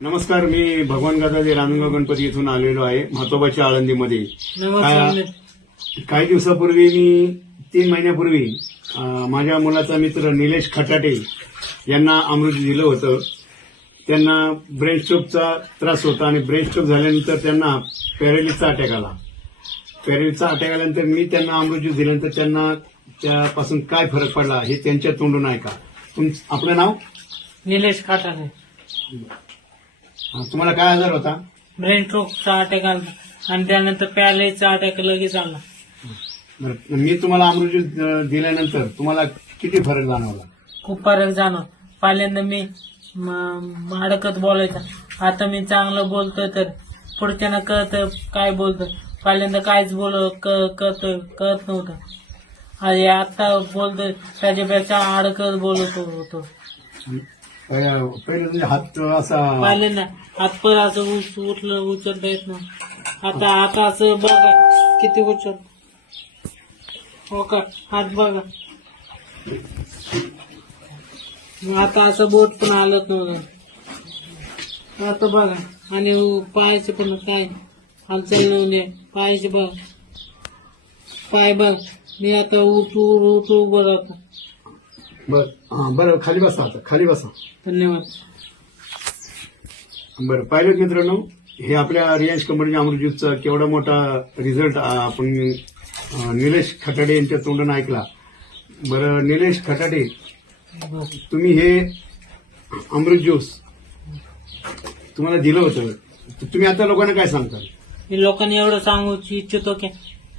नमस्कार मी भगवान गदादे रानगाव गणपती येथून आलेलो आहे म्हातोबाच्या आळंदीमध्ये. काही दिवसापूर्वी मी तीन महिन्यापूर्वी माझ्या मुलाचा मित्र निलेश खटाटे यांना अमृत दिलं होतं. त्यांना ब्रेन स्ट्रोकचा त्रास होता आणि ब्रेन स्ट्रोक झाल्यानंतर त्यांना पॅरालिसचा अटॅक आला. पॅरालिसचा अटॅक आल्यानंतर मी त्यांना अमृत दिल्यानंतर त्यांना त्यापासून काय फरक पडला हे त्यांच्या तोंडून ऐका. तुम आपलं नाव? निलेश खाटाने तुम्हाला काय आजार होता? ब्रेन स्ट्रोकचा अटॅक आला. आणि त्यानंतर पॅलेचा अटॅक लगेच आला. बरं, मी तुम्हाला अमृत ज्यूस दिल्यानंतर तुम्हाला किती फरक जाणवला? खूप फरक जाणव पहिल्यांदा मी म- अडकत बोलायचा. आता मी चांगलं बोलतोय तर पुढच्यानं कळत काय बोलतोय. पहिल्यांदा काहीच बोल कळत कळत नव्हतं. आणि आता बोलतोय त्याच्यापेक्षा अडकत बोलत होतो. पहिले पहिलं म्हणजे हात असा हात पर असं उच- उचल उचलता येत नाही. आता आता असं बघा किती उचल. हो का? हात बघा. आता असं बोट पण आलत नव्हतं आता बघा. आणि पायाचे पण काय? हालचाल नव्हते पायाचे बघ. पाय बघ. मी आता उठू उठू उभं राहतो. बर. हा, बरं खाली बसा आता खाली बसा. धन्यवाद. बरं पायलट मित्रांनो हे आपल्या रिलायन्स कंपनीच्या अमृत ज्यूसचा केवढा मोठा रिझल्ट आपण अं, निलेश खटाडे यांच्या तोंडून ऐकला. बरं निलेश खटाडे तुम्ही हे अमृत ज्यूस तुम्हाला दिलं होतं. तर तुम्ही आता लोकांना काय सांगता? मी लोकांनी एवढं सांगू इच्छितो की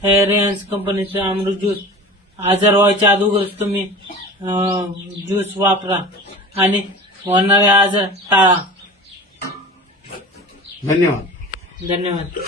हे रिलायन्स कंपनीचं अमृत ज्यूस आजार व्हायच्या अगोदर तुम्ही ज्यूस वापरा. आणि होणारे आजार टाळा. धन्यवाद. धन्यवाद.